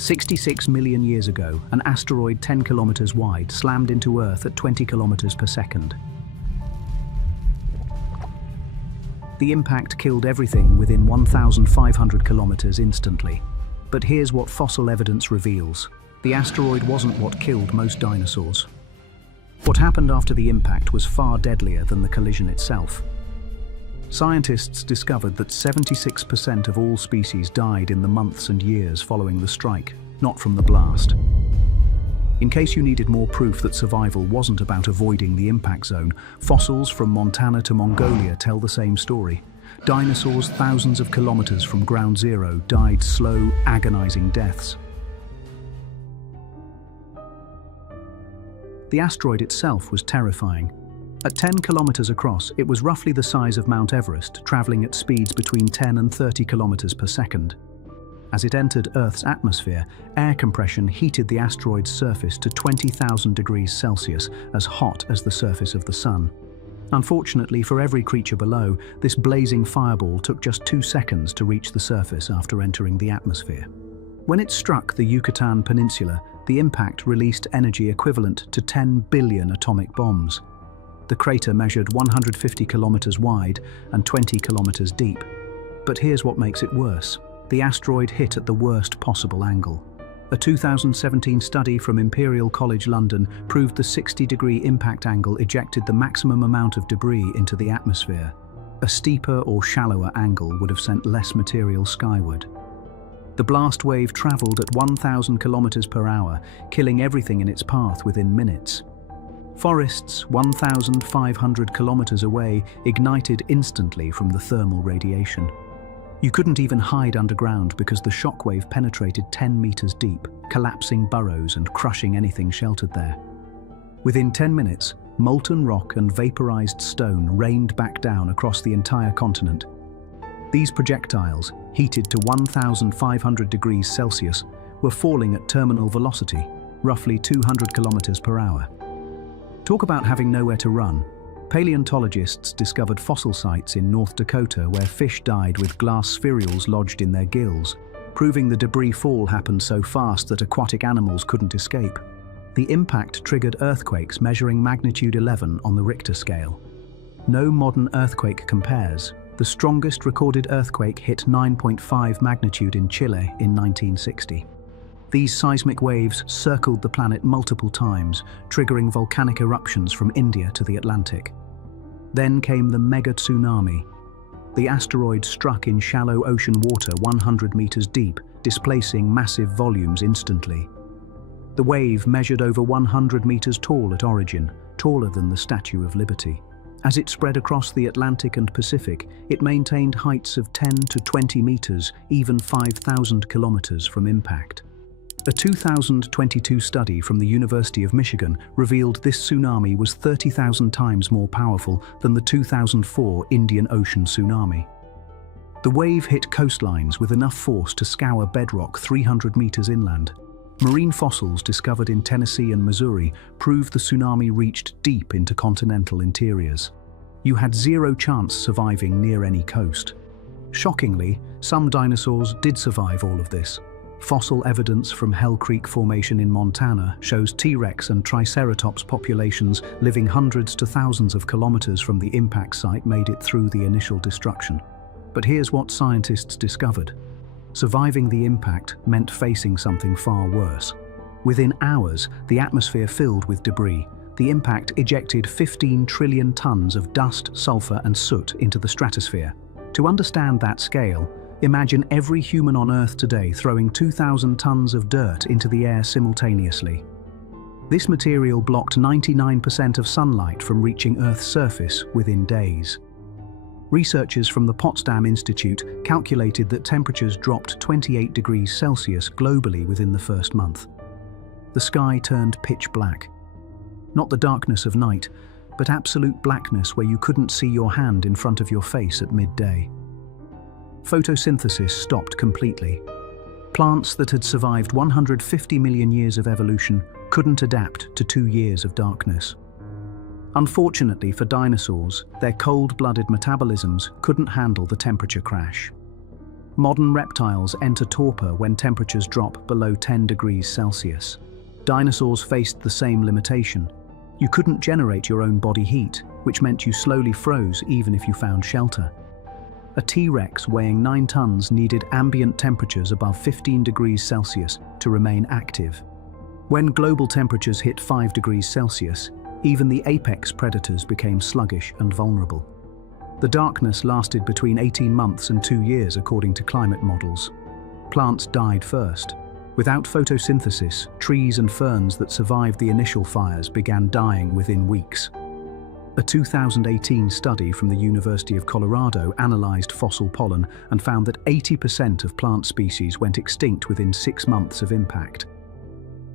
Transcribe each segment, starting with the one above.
66 million years ago, an asteroid 10 kilometers wide slammed into Earth at 20 kilometers per second. The impact killed everything within 1,500 kilometers instantly. But here's what fossil evidence reveals. The asteroid wasn't what killed most dinosaurs. What happened after the impact was far deadlier than the collision itself. Scientists discovered that 76% of all species died in the months and years following the strike, not from the blast. In case you needed more proof that survival wasn't about avoiding the impact zone, fossils from Montana to Mongolia tell the same story. Dinosaurs thousands of kilometers from ground zero died slow, agonizing deaths. The asteroid itself was terrifying. At 10 kilometers across, it was roughly the size of Mount Everest, traveling at speeds between 10 and 30 kilometers per second. As it entered Earth's atmosphere, air compression heated the asteroid's surface to 20,000 degrees Celsius, as hot as the surface of the Sun. Unfortunately for every creature below, this blazing fireball took just 2 seconds to reach the surface after entering the atmosphere. When it struck the Yucatan Peninsula, the impact released energy equivalent to 10 billion atomic bombs. The crater measured 150 kilometers wide and 20 kilometers deep. But here's what makes it worse. The asteroid hit at the worst possible angle. A 2017 study from Imperial College London proved the 60-degree impact angle ejected the maximum amount of debris into the atmosphere. A steeper or shallower angle would have sent less material skyward. The blast wave traveled at 1,000 kilometers per hour, killing everything in its path within minutes. Forests 1,500 kilometers away ignited instantly from the thermal radiation. You couldn't even hide underground because the shockwave penetrated 10 meters deep, collapsing burrows and crushing anything sheltered there. Within 10 minutes, molten rock and vaporized stone rained back down across the entire continent. These projectiles, heated to 1,500 degrees Celsius, were falling at terminal velocity, roughly 200 kilometers per hour. Talk about having nowhere to run. Paleontologists discovered fossil sites in North Dakota where fish died with glass spherules lodged in their gills, proving the debris fall happened so fast that aquatic animals couldn't escape. The impact triggered earthquakes measuring magnitude 11 on the Richter scale. No modern earthquake compares. The strongest recorded earthquake hit 9.5 magnitude in Chile in 1960. These seismic waves circled the planet multiple times, triggering volcanic eruptions from India to the Atlantic. Then came the megatsunami. The asteroid struck in shallow ocean water 100 meters deep, displacing massive volumes instantly. The wave measured over 100 meters tall at origin, taller than the Statue of Liberty. As it spread across the Atlantic and Pacific, it maintained heights of 10 to 20 meters, even 5,000 kilometers from impact. A 2022 study from the University of Michigan revealed this tsunami was 30,000 times more powerful than the 2004 Indian Ocean tsunami. The wave hit coastlines with enough force to scour bedrock 300 meters inland. Marine fossils discovered in Tennessee and Missouri prove the tsunami reached deep into continental interiors. You had zero chance surviving near any coast. Shockingly, some dinosaurs did survive all of this. Fossil evidence from Hell Creek Formation in Montana shows T-Rex and Triceratops populations living hundreds to thousands of kilometers from the impact site made it through the initial destruction. But here's what scientists discovered. Surviving the impact meant facing something far worse. Within hours, the atmosphere filled with debris. The impact ejected 15 trillion tons of dust, sulfur, and soot into the stratosphere. To understand that scale, imagine every human on Earth today throwing 2,000 tons of dirt into the air simultaneously. This material blocked 99% of sunlight from reaching Earth's surface within days. Researchers from the Potsdam Institute calculated that temperatures dropped 28 degrees Celsius globally within the first month. The sky turned pitch black. Not the darkness of night, but absolute blackness where you couldn't see your hand in front of your face at midday. Photosynthesis stopped completely. Plants that had survived 150 million years of evolution couldn't adapt to 2 years of darkness. Unfortunately for dinosaurs, their cold-blooded metabolisms couldn't handle the temperature crash. Modern reptiles enter torpor when temperatures drop below 10 degrees Celsius. Dinosaurs faced the same limitation. You couldn't generate your own body heat, which meant you slowly froze even if you found shelter. A T-Rex weighing 9 tons needed ambient temperatures above 15 degrees Celsius to remain active. When global temperatures hit 5 degrees Celsius, even the apex predators became sluggish and vulnerable. The darkness lasted between 18 months and 2 years according to climate models. Plants died first. Without photosynthesis, trees and ferns that survived the initial fires began dying within weeks. A 2018 study from the University of Colorado analyzed fossil pollen and found that 80% of plant species went extinct within 6 months of impact.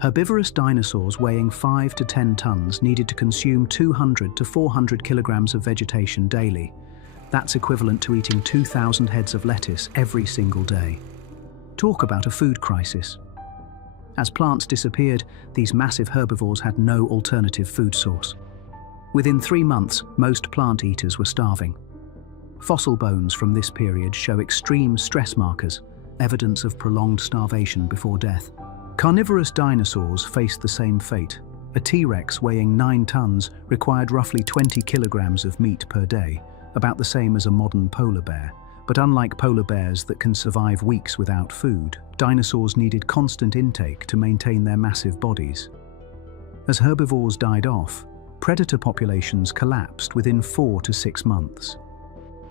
Herbivorous dinosaurs weighing 5 to 10 tons needed to consume 200 to 400 kilograms of vegetation daily. That's equivalent to eating 2,000 heads of lettuce every single day. Talk about a food crisis. As plants disappeared, these massive herbivores had no alternative food source. Within 3 months, most plant eaters were starving. Fossil bones from this period show extreme stress markers, evidence of prolonged starvation before death. Carnivorous dinosaurs faced the same fate. A T-Rex weighing 9 tons required roughly 20 kilograms of meat per day, about the same as a modern polar bear. But unlike polar bears that can survive weeks without food, dinosaurs needed constant intake to maintain their massive bodies. As herbivores died off, predator populations collapsed within 4 to 6 months.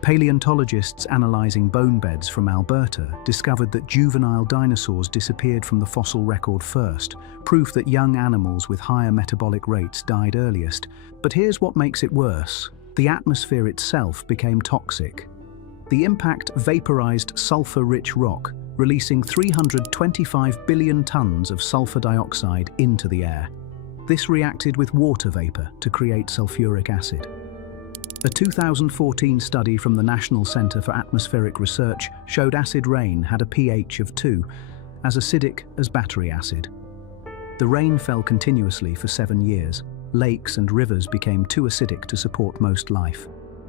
Paleontologists analyzing bone beds from Alberta discovered that juvenile dinosaurs disappeared from the fossil record first, proof that young animals with higher metabolic rates died earliest. But here's what makes it worse. The atmosphere itself became toxic. The impact vaporized sulfur-rich rock, releasing 325 billion tons of sulfur dioxide into the air. This reacted with water vapor to create sulfuric acid. A 2014 study from the National Center for Atmospheric Research showed acid rain had a pH of 2, as acidic as battery acid. The rain fell continuously for 7 years. Lakes and rivers became too acidic to support most life.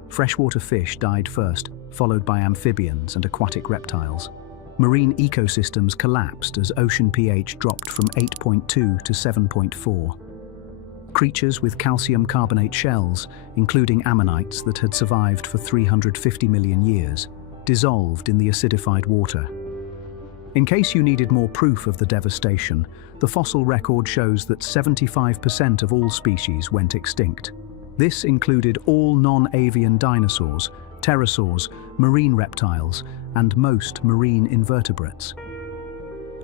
Freshwater fish died first, followed by amphibians and aquatic reptiles. Marine ecosystems collapsed as ocean pH dropped from 8.2 to 7.4. Creatures with calcium carbonate shells, including ammonites that had survived for 350 million years, dissolved in the acidified water. In case you needed more proof of the devastation, the fossil record shows that 75% of all species went extinct. This included all non-avian dinosaurs, pterosaurs, marine reptiles, and most marine invertebrates.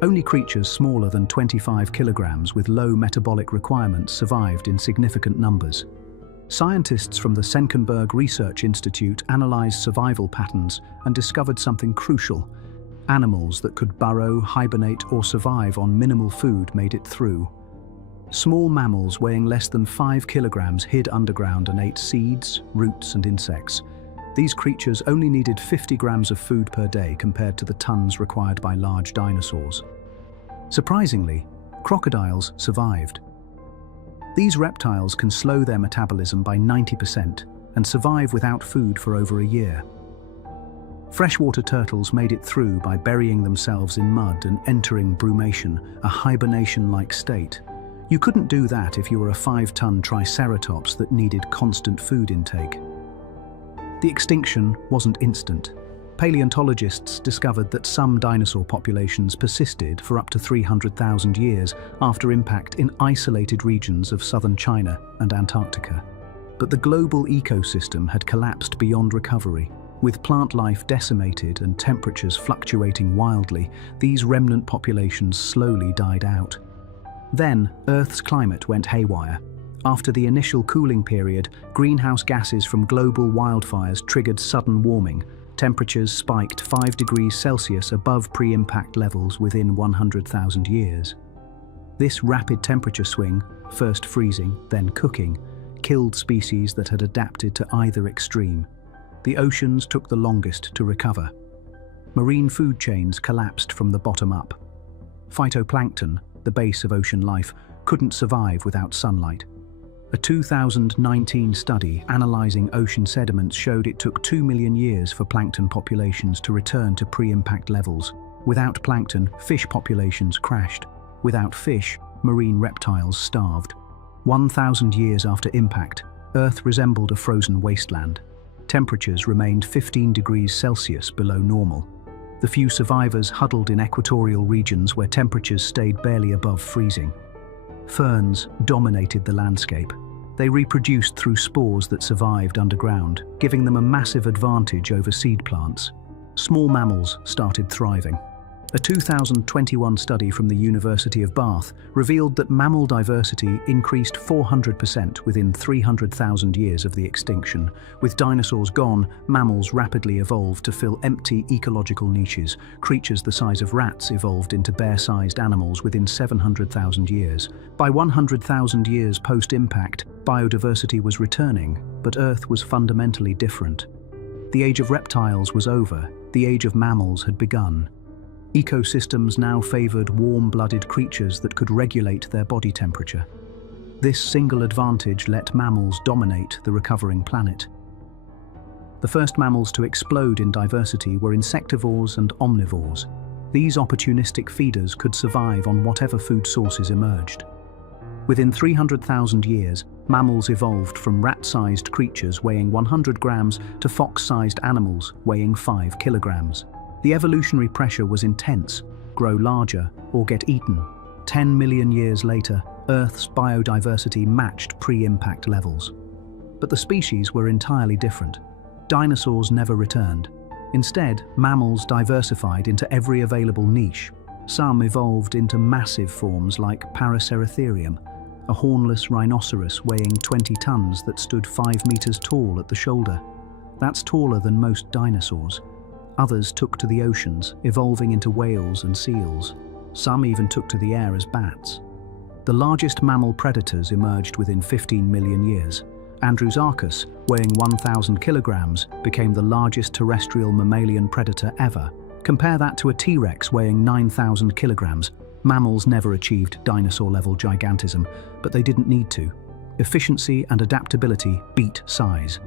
Only creatures smaller than 25 kilograms with low metabolic requirements survived in significant numbers. Scientists from the Senckenberg Research Institute analyzed survival patterns and discovered something crucial. Animals that could burrow, hibernate, or survive on minimal food made it through. Small mammals weighing less than 5 kilograms hid underground and ate seeds, roots, and insects. These creatures only needed 50 grams of food per day compared to the tons required by large dinosaurs. Surprisingly, crocodiles survived. These reptiles can slow their metabolism by 90% and survive without food for over a year. Freshwater turtles made it through by burying themselves in mud and entering brumation, a hibernation-like state. You couldn't do that if you were a 5-ton triceratops that needed constant food intake. The extinction wasn't instant. Paleontologists discovered that some dinosaur populations persisted for up to 300,000 years after impact in isolated regions of southern China and Antarctica. But the global ecosystem had collapsed beyond recovery. With plant life decimated and temperatures fluctuating wildly, these remnant populations slowly died out. Then, Earth's climate went haywire. After the initial cooling period, greenhouse gases from global wildfires triggered sudden warming. Temperatures spiked 5 degrees Celsius above pre-impact levels within 100,000 years. This rapid temperature swing, first freezing, then cooking, killed species that had adapted to either extreme. The oceans took the longest to recover. Marine food chains collapsed from the bottom up. Phytoplankton, the base of ocean life, couldn't survive without sunlight. A 2019 study analyzing ocean sediments showed it took 2 million years for plankton populations to return to pre-impact levels. Without plankton, fish populations crashed. Without fish, marine reptiles starved. 1,000 years after impact, Earth resembled a frozen wasteland. Temperatures remained 15 degrees Celsius below normal. The few survivors huddled in equatorial regions where temperatures stayed barely above freezing. Ferns dominated the landscape. They reproduced through spores that survived underground, giving them a massive advantage over seed plants. Small mammals started thriving. A 2021 study from the University of Bath revealed that mammal diversity increased 400% within 300,000 years of the extinction. With dinosaurs gone, mammals rapidly evolved to fill empty ecological niches. Creatures the size of rats evolved into bear-sized animals within 700,000 years. By 100,000 years post-impact, biodiversity was returning, but Earth was fundamentally different. The age of reptiles was over, the age of mammals had begun. Ecosystems now favored warm-blooded creatures that could regulate their body temperature. This single advantage let mammals dominate the recovering planet. The first mammals to explode in diversity were insectivores and omnivores. These opportunistic feeders could survive on whatever food sources emerged. Within 300,000 years, mammals evolved from rat-sized creatures weighing 100 grams to fox-sized animals weighing 5 kilograms. The evolutionary pressure was intense: grow larger or get eaten. 10 million years later, Earth's biodiversity matched pre-impact levels. But the species were entirely different. Dinosaurs never returned. Instead, mammals diversified into every available niche. Some evolved into massive forms like Paraceratherium, a hornless rhinoceros weighing 20 tons that stood 5 meters tall at the shoulder. That's taller than most dinosaurs. Others took to the oceans, evolving into whales and seals. Some even took to the air as bats. The largest mammal predators emerged within 15 million years. Andrewsarchus, weighing 1,000 kilograms, became the largest terrestrial mammalian predator ever. Compare that to a T-Rex weighing 9,000 kilograms. Mammals never achieved dinosaur-level gigantism, but they didn't need to. Efficiency and adaptability beat size.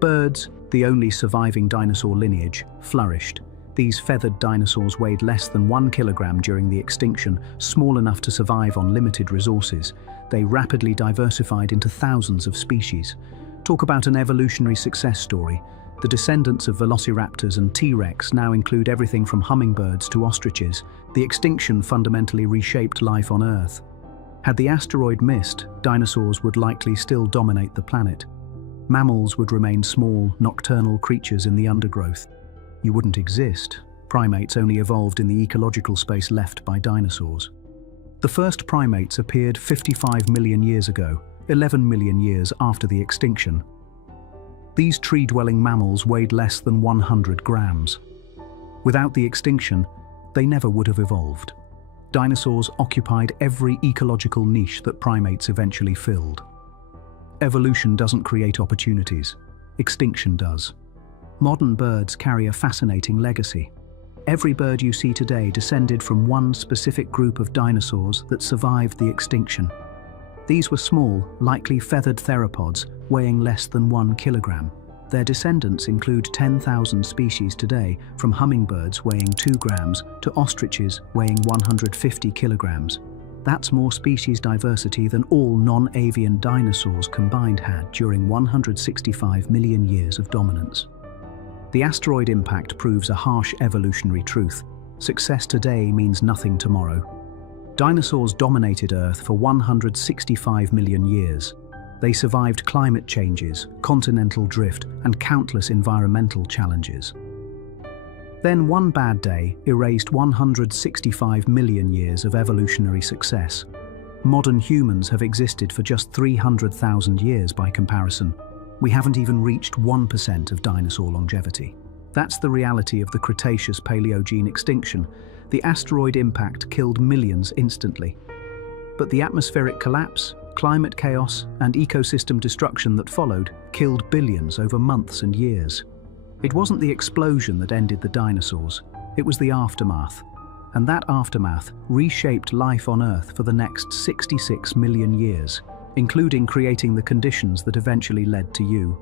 Birds, the only surviving dinosaur lineage, flourished. These feathered dinosaurs weighed less than 1 kilogram during the extinction, small enough to survive on limited resources. They rapidly diversified into thousands of species. Talk about an evolutionary success story. The descendants of velociraptors and T-Rex now include everything from hummingbirds to ostriches. The extinction fundamentally reshaped life on Earth. Had the asteroid missed, dinosaurs would likely still dominate the planet. Mammals would remain small, nocturnal creatures in the undergrowth. You wouldn't exist. Primates only evolved in the ecological space left by dinosaurs. The first primates appeared 55 million years ago, 11 million years after the extinction. These tree-dwelling mammals weighed less than 100 grams. Without the extinction, they never would have evolved. Dinosaurs occupied every ecological niche that primates eventually filled. Evolution doesn't create opportunities. Extinction does. Modern birds carry a fascinating legacy. Every bird you see today descended from one specific group of dinosaurs that survived the extinction. These were small, likely feathered theropods weighing less than 1 kilogram. Their descendants include 10,000 species today, from hummingbirds weighing 2 grams to ostriches weighing 150 kilograms. That's more species diversity than all non-avian dinosaurs combined had during 165 million years of dominance. The asteroid impact proves a harsh evolutionary truth. Success today means nothing tomorrow. Dinosaurs dominated Earth for 165 million years. They survived climate changes, continental drift, and countless environmental challenges. Then one bad day erased 165 million years of evolutionary success. Modern humans have existed for just 300,000 years by comparison. We haven't even reached 1% of dinosaur longevity. That's the reality of the Cretaceous Paleogene extinction. The asteroid impact killed millions instantly. But the atmospheric collapse, climate chaos, and ecosystem destruction that followed killed billions over months and years. It wasn't the explosion that ended the dinosaurs, it was the aftermath. And that aftermath reshaped life on Earth for the next 66 million years. including creating the conditions that eventually led to you.